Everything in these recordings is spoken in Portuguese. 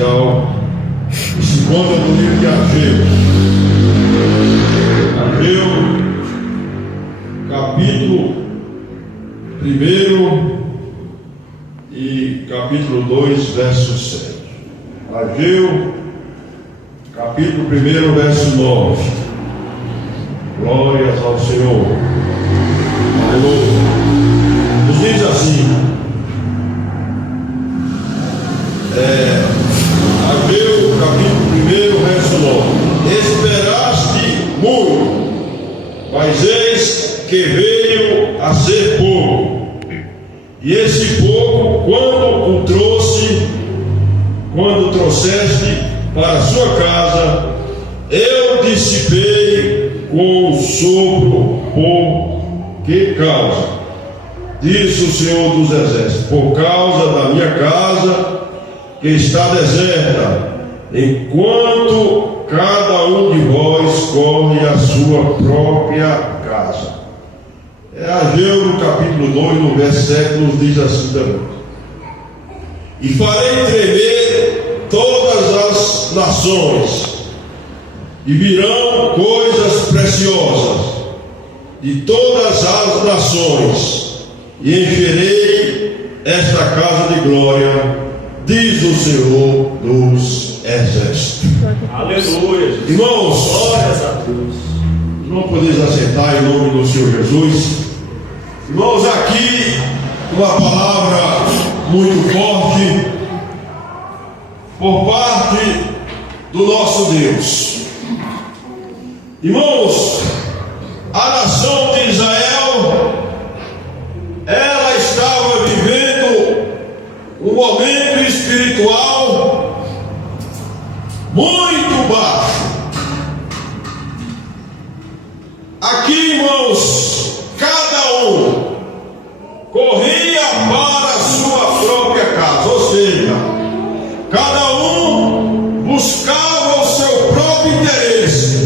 especial que se encontra no livro de Ageu. Ageu, capítulo 1 e capítulo 2, verso 7. Ageu, capítulo 1, verso 9. Glórias ao Senhor. Aleluia. Nos diz assim: Ageu, capítulo 1, verso 9. Esperaste muito, mas eis que veio a ser pouco. E esse pouco, quando trouxeste para a sua casa, eu dissipei com o sopro. Por que causa? Disse o Senhor dos Exércitos: por causa da minha casa que está deserta, enquanto cada um de vós corre a sua própria casa. Ageu, no capítulo 2, no verso 7, nos diz assim também: e farei tremer todas as nações, e virão coisas preciosas de todas as nações, e encherei esta casa de glória, diz o Senhor dos Exércitos. Aleluia. Irmãos, glórias a Deus. Não podeis aceitar em nome do Senhor Jesus. Irmãos, aqui uma palavra muito forte por parte do nosso Deus. Irmãos, a nação de Israel, ela estava vivendo um momento espiritual muito baixo. Aqui, irmãos, cada um corria para a sua própria casa, ou seja, cada um buscava o seu próprio interesse.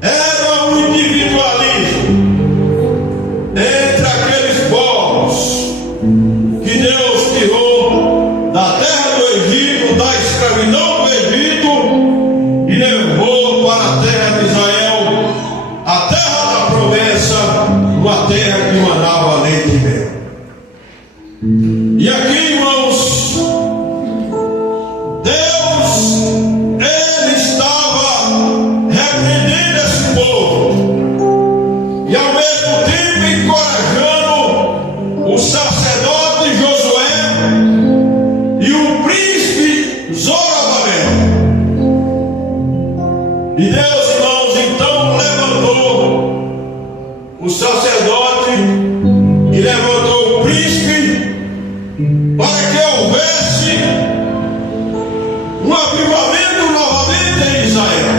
Era um individualismo entre aqueles povos que Deus tirou da terra do Egito, da escravidão do Egito, e levou para a terra de Israel, a terra da promessa, uma terra que manava leite e mel. E aqui, irmãos, Deus, Ele estava repreendendo esse povo, e ao mesmo tempo encorajando o sacerdote Josué e o príncipe Zorobabel. E Deus, irmãos, então levantou o sacerdote e levantou o príncipe para que houvesse um avivamento novamente em Israel,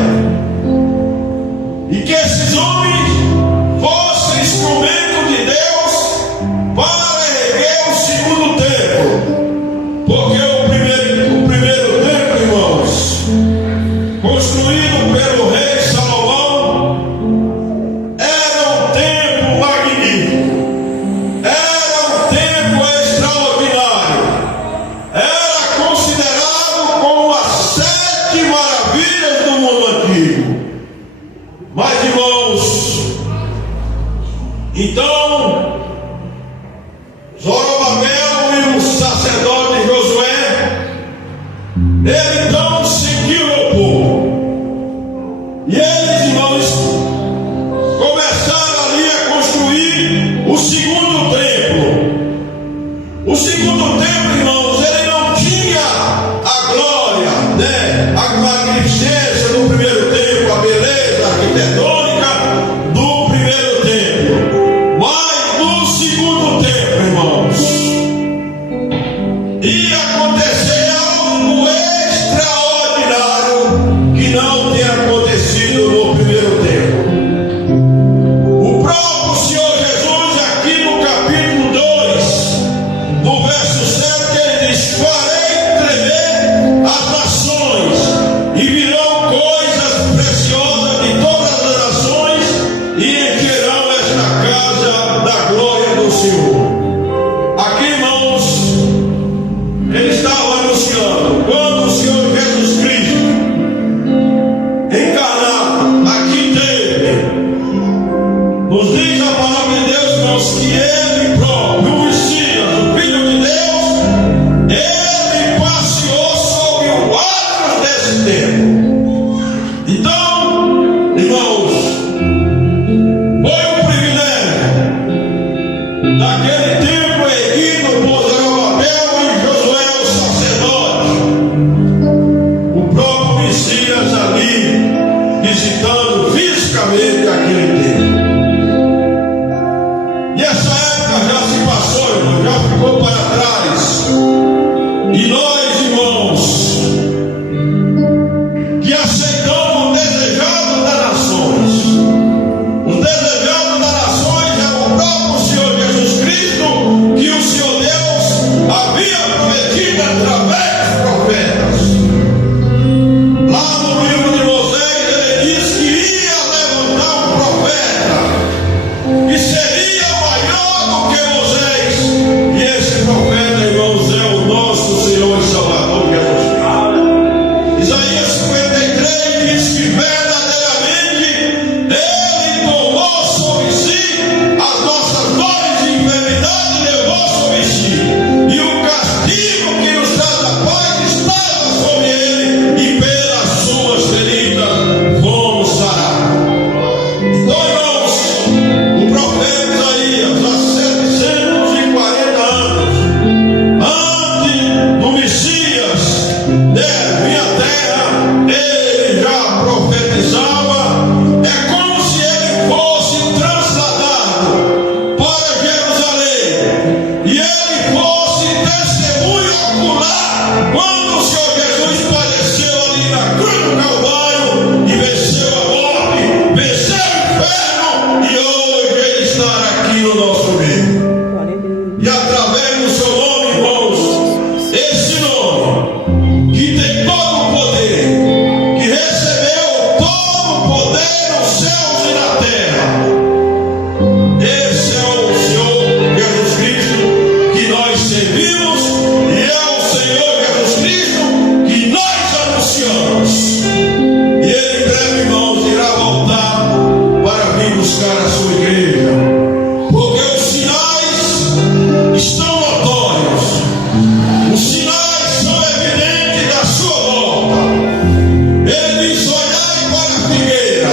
e que esses homens fossem instrumento de Deus para erguer o segundo templo, porque o primeiro templo, irmãos, construído pelo rei Salomão, era um templo magnífico, era um templo extraordinário, era considerado como as 7 maravilhas do mundo antigo. Mas, irmãos, então Zorobabel e o sacerdote Josué, ele então seguiu o povo, e eles, irmãos, começaram ali a construir o segundo templo. O segundo templo, irmãos, ele não tinha a glória, a magnificência do primeiro templo, a beleza arquitetônica do primeiro templo, mas no segundo templo, irmãos, ia acontecer algo extraordinário que não tinha acontecido no primeiro templo. O próprio Senhor Jesus, aqui no capítulo 2, no verso 7, ele diz: farei tremer as nações, e virão coisas preciosas de todas as nações, e encherão esta casa da glória do Senhor. Aqui, irmãos, ele estava no minha terra, ele já profetizava. É como se ele fosse trasladado para Jerusalém e ele fosse testemunho ocular quando o Senhor Jesus padeceu ali na cruz do Calvário e venceu a morte, venceu o inferno, e hoje ele está aqui no nosso meio. E através do seu nome, irmãos, esse nome que tem todo o poder, que recebeu todo o poder nos céus e na terra, esse é o Senhor Jesus Cristo que nós servimos, e é o Senhor Jesus Cristo que nós anunciamos. E ele em breve, irmãos, irá voltar para vir buscar a sua igreja, porque os sinais estão notórios, os sinais são evidentes da sua volta. Ele diz: olhai para a figueira.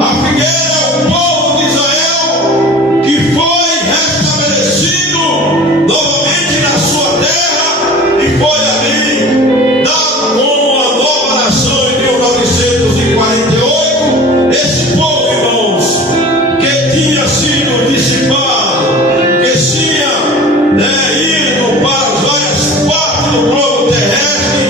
A figueira é o povo de Israel que foi restabelecido novamente na sua terra e foi ali dado como uma nova nação em 1948. Esse povo, irmãos, que tinha sido dissipado, que tinha ido para as várias partes do globo terrestre,